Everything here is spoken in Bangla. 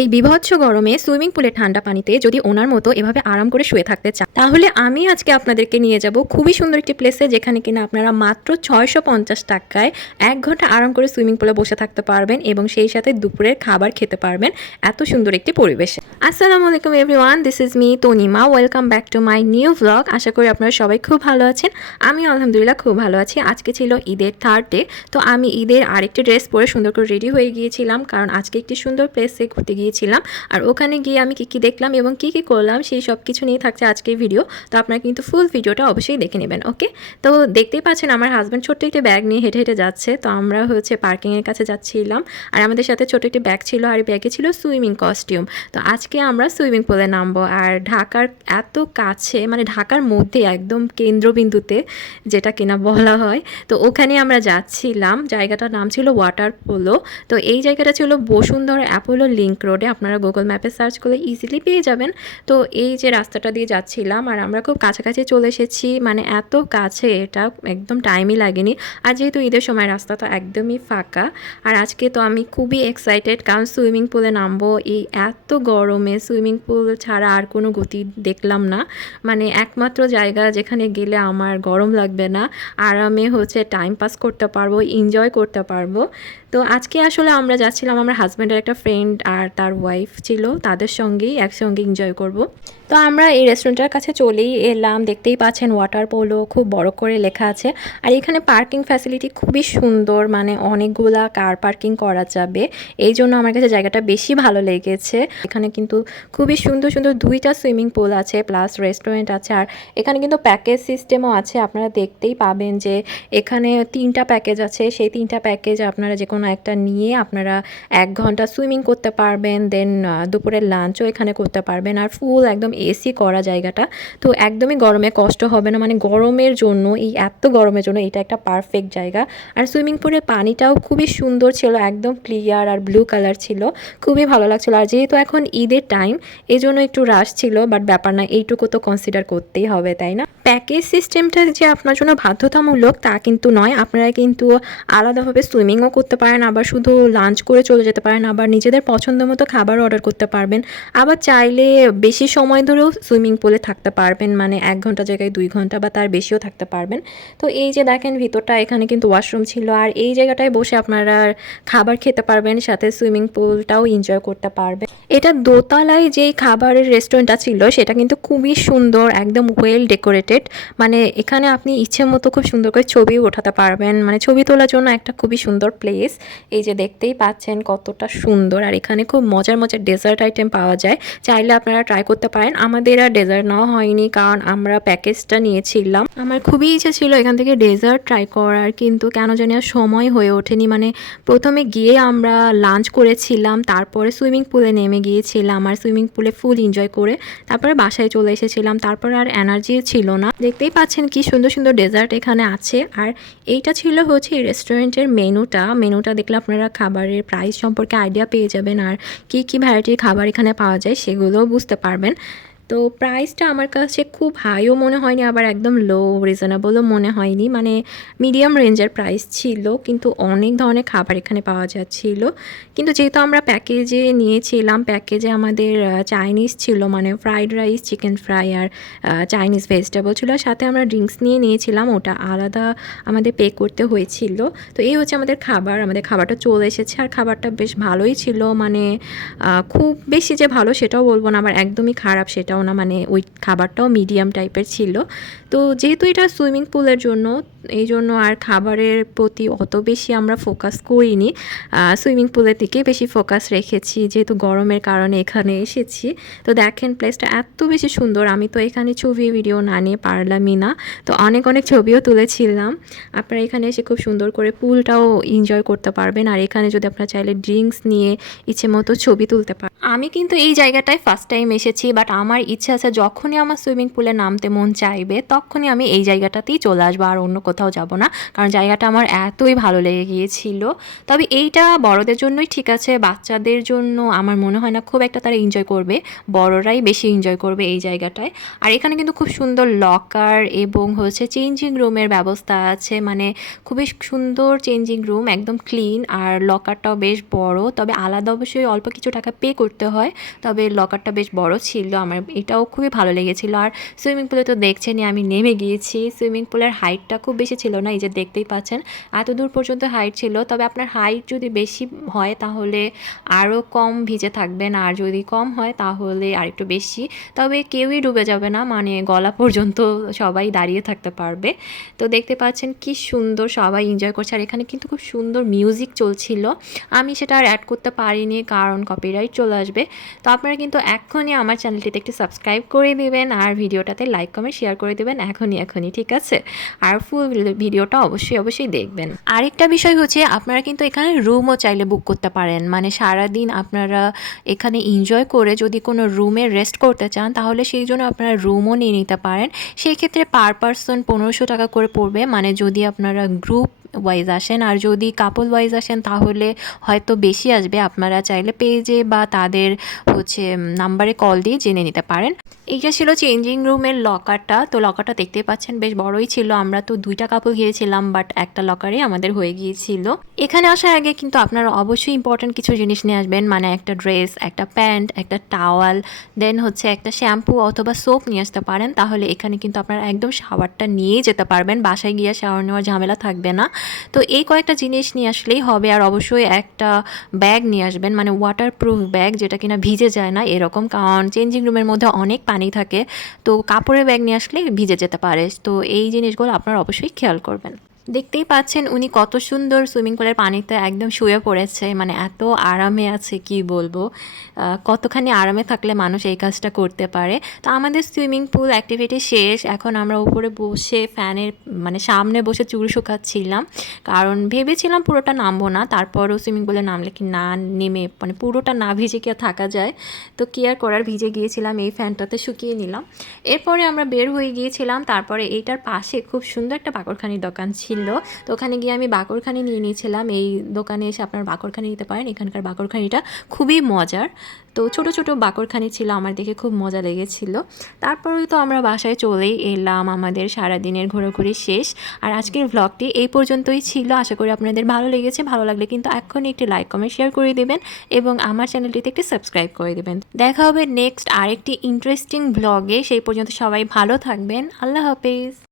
এই বিভৎস গরমে সুইমিং পুলে ঠান্ডা পানিতে যদি ওনার মতো এভাবে আরাম করে শুয়ে থাকতে চান, তাহলে আমি আজকে আপনাদেরকে নিয়ে যাব খুবই সুন্দর একটি প্লেসে, যেখানে কিনা আপনারা মাত্র 650 টাকায় 1 ঘন্টা আরাম করে সুইমিং পুলে বসে থাকতে পারবেন এবং সেই সাথে দুপুরের খাবার খেতে পারবেন এত সুন্দর একটি পরিবেশে। আসসালামু আলাইকুম everyone, this is me Tanima. Welcome back to my new blog. আশা করি আপনারা সবাই খুব ভালো আছেন। আমি আলহামদুলিল্লাহ খুব ভালো আছি। আজকে ছিল ঈদের 3rd ডে, তো আমি ঈদের আরেকটি ড্রেস পরে সুন্দর করে রেডি হয়ে গিয়েছিলাম, কারণ আজকে একটি সুন্দর প্লেসে ঘুরতে গিয়েছিলাম। আর ওখানে গিয়ে আমি কী দেখলাম এবং কী করলাম সেই সব কিছু নিয়ে থাকছে আজকের ভিডিও। তো আপনারা কিন্তু ফুল ভিডিওটা অবশ্যই দেখে নেবেন। ওকে, তো দেখতেই পাচ্ছেন আমার হাজব্যান্ড ছোট্ট একটি ব্যাগ নিয়ে হেঁটে হেঁটে যাচ্ছে। তো আমরা পার্কিংয়ের কাছে যাচ্ছিলাম, আর আমাদের সাথে ছোট একটি ব্যাগ ছিল, আর ব্যাগে ছিল সুইমিং কস্টিউম। তো আজকে আমরা সুইমিং পুলে নামবো। আর ঢাকার এত কাছে, মানে ঢাকার মধ্যে একদম কেন্দ্রবিন্দুতে যেটা কিনা বলা হয়, তো ওখানে আমরা যাচ্ছিলাম। জায়গাটার নাম ছিল ওয়াটার পোলো। তো এই জায়গাটা ছিল বসুন্ধরা অ্যাপোলো লিঙ্ক রোডে। আপনারা গুগল ম্যাপে সার্চ করলে ইজিলি পেয়ে যাবেন। তো এই যে রাস্তাটা দিয়ে যাচ্ছিলাম, আর আমরা খুব কাছাকাছি চলে এসেছি, মানে এত কাছে, এটা একদম টাইমই লাগেনি। আর যেহেতু ঈদের সময় রাস্তাটা একদমই ফাঁকা, আর আজকে তো আমি খুবই এক্সাইটেড, কারণ সুইমিং পুলে নামবো। এই এত গরমে সুইমিং পুল ছাড়া আর কোনো গতি দেখলাম না। মানে একমাত্র জায়গা যেখানে গেলে আমার গরম লাগবে না, আরামে টাইম পাস করতে পারবো, এনজয় করতে পারবো। তো আজকে আসলে আমরা যাচ্ছিলাম, আমার হাজব্যান্ডের একটা ফ্রেন্ড আর তার ওয়াইফ ছিল, তাদের সঙ্গেই একসঙ্গে এনজয় করব। তো আমরা এই রেস্টুরেন্টের কাছে চলেই এলাম। দেখতেই পাচ্ছেন ওয়াটার পোলো খুব বড় করে লেখা আছে। আর এখানে পার্কিং ফ্যাসিলিটি খুবই সুন্দর, মানে অনেকগুলা কার পার্কিং করা যাবে। এই জন্য আমার কাছে জায়গাটা বেশি ভালো লেগেছে। এখানে কিন্তু খুবই সুন্দর সুন্দর 2টা সুইমিং পুল আছে, প্লাস রেস্টুরেন্ট আছে। আর এখানে কিন্তু প্যাকেজ সিস্টেমও আছে। আপনারা দেখতেই পাবেন যে এখানে 3টা প্যাকেজ আছে। সেই 3টা প্যাকেজ আপনারা যে কোনো একটা নিয়ে আপনারা 1 ঘন্টা সুইমিং করতে পারবেন, দেন দুপুরের লাঞ্চও এখানে করতে পারবেন। আর ফুল একদম এসি করা জায়গাটা, তো একদমই গরমে কষ্ট হবে না। মানে গরমের জন্য, এই এত গরমের জন্য এটা একটা পারফেক্ট জায়গা। আর সুইমিং পুলের পানিটাও খুবই সুন্দর ছিল, একদম ক্লিয়ার আর ব্লু কালার ছিল, খুবই ভালো লাগছিল। আর যেহেতু এখন ঈদের টাইম, এই জন্য একটু রাশ ছিল, বাট ব্যাপার না, এইটুকু তো কনসিডার করতেই হবে, তাই না? প্যাকেজ সিস্টেমটা যে আপনার জন্য বাধ্যতামূলক তা কিন্তু নয়। আপনারা কিন্তু আলাদাভাবে সুইমিংও করতে পারেন, আবার শুধু লাঞ্চ করে চলে যেতে পারেন, আবার নিজেদের পছন্দ মতো খাবার অর্ডার করতে পারবেন। আবার চাইলে বেশি সময় ধরেও সুইমিং পুলে থাকতে পারবেন, মানে 1 ঘন্টা জায়গায় 2 ঘন্টা বা তার বেশিও থাকতে পারবেন। তো এই যে দেখেন ভিতরটা, এখানে কিন্তু ওয়াশরুম ছিল, আর এই জায়গাটায় বসে আপনারা খাবার খেতে পারবেন, সাথে সুইমিং পুলটাও এনজয় করতে পারবেন। এটা দোতলায় যেই খাবারের রেস্টুরেন্টটা ছিল সেটা কিন্তু খুবই সুন্দর, একদম ওয়েল ডেকোরেটেড। মানে এখানে আপনি ইচ্ছে মতো খুব সুন্দর করে ছবিও ওঠাতে পারবেন, মানে ছবি তোলার জন্য একটা খুবই সুন্দর প্লেস। এই যে দেখতেই পাচ্ছেন কতটা সুন্দর। আর এখানে খুব মজার মজার ডেজার্ট আইটেম পাওয়া যায়, চাইলে আপনারা ট্রাই করতে পারেন। আমাদের আর ডেজার্ট নেওয়া হয়নি, কারণ আমরা প্যাকেজটা নিয়েছিলাম। আমার খুবই ইচ্ছে ছিল এখান থেকে ডেজার্ট ট্রাই করার, কিন্তু কেন জানি আর সময় হয়ে ওঠেনি। মানে প্রথমে গিয়ে আমরা লাঞ্চ করেছিলাম, তারপরে সুইমিং পুলে নেমে গিয়েছিলাম, আর সুইমিং পুলে ফুল এনজয় করে তারপরে বাসায় চলে এসেছিলাম। তারপরে আর এনার্জি ছিল না। দেখতেই পাচ্ছেন কি সুন্দর সুন্দর ডেজার্ট এখানে আছে। আর এইটা ছিল এই রেস্টুরেন্টের মেনুটা দেখলে আপনারা খাবারের প্রাইস সম্পর্কে আইডিয়া পেয়ে যাবেন, আর কি কি ভ্যারাইটির খাবার এখানে পাওয়া যায় সেগুলোও বুঝতে পারবেন। তো প্রাইসটা আমার কাছে খুব হাইও মনে হয়নি, আবার একদম লো রিজনেবলও মনে হয়নি, মানে মিডিয়াম রেঞ্জের প্রাইস ছিল। কিন্তু অনেক ধরনের খাবার এখানে পাওয়া যাচ্ছিল। কিন্তু যেহেতু আমরা প্যাকেজে নিয়েছিলাম, প্যাকেজে আমাদের চাইনিজ ছিল, মানে ফ্রাইড রাইস, চিকেন ফ্রাই আর চাইনিজ ভেজিটেবল ছিল, সাথে আমরা ড্রিঙ্কস নিয়ে নিয়েছিলাম, ওটা আলাদা আমাদের পে করতে হয়েছিল। তো এই আমাদের খাবারটা চলে এসেছে। আর খাবারটা বেশ ভালোই ছিল, মানে খুব বেশি যে ভালো সেটাও বলবো না, আবার একদমই খারাপ সেটাও না, মানে ওই খাবারটাও মিডিয়াম টাইপের ছিল। তো যেহেতু এটা সুইমিং পুলের জন্য, এই জন্য আর খাবারের প্রতি অত বেশি আমরা ফোকাস করিনি, সুইমিং পুলের দিকে বেশি ফোকাস রেখেছি, যেহেতু গরমের কারণে এখানে এসেছি। তো দেখেন প্লেসটা এত বেশি সুন্দর, আমি তো এখানে ছবি ভিডিও না নিয়ে পারলামই না, তো অনেক ছবিও তুলেছিলাম। আপনারা এখানে এসে খুব সুন্দর করে পুলটাও এনজয় করতে পারবেন, আর এখানে যদি আপনারা চাইলে ড্রিঙ্কস নিয়ে ইচ্ছে মতো ছবি তুলতে পারেন। আমি কিন্তু এই জায়গাটায় ফার্স্ট টাইম এসেছি, বাট আমার ইচ্ছে আছে যখনই আমার সুইমিং পুলে নামতে মন চাইবে তখনই আমি এই জায়গাটাতেই চলে আসবো, আর অন্য কোথাও যাব না, কারণ জায়গাটা আমার এতই ভালো লেগে গিয়েছিল। তবে এইটা বড়দের জন্যই ঠিক আছে, বাচ্চাদের জন্য আমার মনে হয় না খুব একটা তারা এনজয় করবে, বড়রাই বেশি এনজয় করবে এই জায়গাটায়। আর এখানে কিন্তু খুব সুন্দর লকার এবং হচ্ছে চেঞ্জিং রুমের ব্যবস্থা আছে, মানে খুবই সুন্দর চেঞ্জিং রুম, একদম ক্লিন, আর লকারটাও বেশ বড়। তবে আলাদা অবশ্যই অল্প কিছু টাকা পে করতে হয়, তবে লকারটা বেশ বড় ছিল, আমার এটাও খুবই ভালো লেগেছিল। আর সুইমিং পুলে তো দেখছেনই আমি নেমে গিয়েছি, সুইমিং পুলের হাইটটা খুব বেশি ছিল না, এই যে দেখতেই পাচ্ছেন এত দূর পর্যন্ত হাইট ছিল। তবে আপনার হাইট যদি বেশি হয় তাহলে আরও কম ভিজে থাকবেন, আর যদি কম হয় তাহলে আরেকটু বেশি। তবে কেউই ডুবে যাবে না, মানে গলা পর্যন্ত সবাই দাঁড়িয়ে থাকতে পারবে। তো দেখতে পাচ্ছেন কি সুন্দর সবাই এনজয় করছে, আর এখানে কিন্তু খুব সুন্দর মিউজিক চলছিল। আমি সেটা আর অ্যাড করতে পারিনি কারণ কপিরাইট চলে আসবে। তো আপনারা কিন্তু এখনই আমার চ্যানেলটিতে একটি সাবস্ক্রাইব করে দেবেন, আর ভিডিওটাতে লাইক কমেন্ট শেয়ার করে দেবেন এখনই, ঠিক আছে? আর ফুল ভিডিওটা অবশ্যই দেখবেন। আরেকটা বিষয় হচ্ছে আপনারা কিন্তু এখানে রুমও চাইলে বুক করতে পারেন, মানে সারাদিন আপনারা এখানে এনজয় করে যদি কোনো রুমে রেস্ট করতে চান তাহলে সেই জন্য আপনারা রুমও নিয়ে নিতে পারেন। সেই ক্ষেত্রে পার পারসন 1500 টাকা করে পড়বে, মানে যদি আপনারা গ্রুপ ওয়াইজ আসেন, আর যদি কাপল ওয়াইজ আসেন তাহলে হয়তো বেশি আসবে। আপনারা চাইলে পেজে বা তাদের হচ্ছে নাম্বারে কল দিয়ে জেনে নিতে পারেন। এইটা ছিল চেঞ্জিং রুমের লকারটা। তো লকারটা দেখতে পাচ্ছেন বেশ বড়ই ছিল, আমরা তো 2টা কাপল গিয়েছিলাম বাট একটা লকারে আমাদের হয়ে গিয়েছিল। এখানে আসার আগে কিন্তু আপনারা অবশ্যই ইম্পর্টেন্ট কিছু জিনিস নিয়ে আসবেন, মানে একটা ড্রেস, একটা প্যান্ট, একটা টাওয়াল, দেন হচ্ছে একটা শ্যাম্পু অথবা সোপ নিয়ে আসতে পারেন। তাহলে এখানে কিন্তু আপনারা একদম শাওয়ারটা নিয়েই যেতে পারবেন, বাসায় গিয়ে শাওয়ার নেওয়ার ঝামেলা থাকবে না। তো এই কয়েকটা জিনিস নিয়ে আসলেই হবে। আর অবশ্যই একটা ব্যাগ নিয়ে আসবেন, মানে ওয়াটারপ্রুফ ব্যাগ যেটা কিনা ভিজে যায় না এরকম, কারণ চেঞ্জিং রুমের মধ্যে অনেক পানি থাকে, তো কাপড়ের ব্যাগ নিয়ে আসলে ভিজে যেতে পারে। তো এই জিনিসগুলো আপনারা অবশ্যই খেয়াল করবেন। দেখতেই পাচ্ছেন উনি কত সুন্দর সুইমিং পুলের পানিতে একদম শুয়ে পড়েছে, মানে এত আরামে আছে কি বলবো। কতখানি আরামে থাকলে মানুষ এই কাজটা করতে পারে। তো আমাদের সুইমিং পুল অ্যাক্টিভিটি শেষ, এখন আমরা উপরে বসে ফ্যানের মানে সামনে বসে চুল শুকাচ্ছিলাম, কারণ ভেবেছিলাম পুরোটা নামবো না, তারপরও সুইমিং পুলে নামলে কি না নেমে মানে পুরোটা না ভিজে কি আর থাকা যায়। তো কি আর করার, ভিজে গিয়েছিলাম, এই ফ্যানটাতে শুকিয়ে নিলাম। এরপরে আমরা বের হয়ে গিয়েছিলাম, তারপরে এইটার পাশে খুব সুন্দর একটা বাকরখানির দোকান ছিল। তো ওখানে গিয়ে আমি বাকরখানি নিয়ে নিয়েছিলাম। এই দোকানে এসে আপনার বাকরখানি নিতে পারেন, এখানকার বাকরখানিটা খুবই মজার। তো ছোট ছোট বাকরখানি ছিল, আমার দেখে খুব মজা লেগেছিল। তারপরে তো আমরা বাসায় চলেই এলাম, আমাদের সারাদিনের ঘোরাঘুরি শেষ। আর আজকের ভ্লগটি এই পর্যন্তই ছিল, আশা করি আপনাদের ভালো লেগেছে। ভালো লাগলে কিন্তু এখনই একটি লাইক কমেন্ট শেয়ার করে দেবেন এবং আমার চ্যানেলটিতে একটি সাবস্ক্রাইব করে দেবেন। দেখা হবে নেক্সট আরেকটি ইন্টারেস্টিং ভ্লগে, সেই পর্যন্ত সবাই ভালো থাকবেন। আল্লাহ হাফেজ।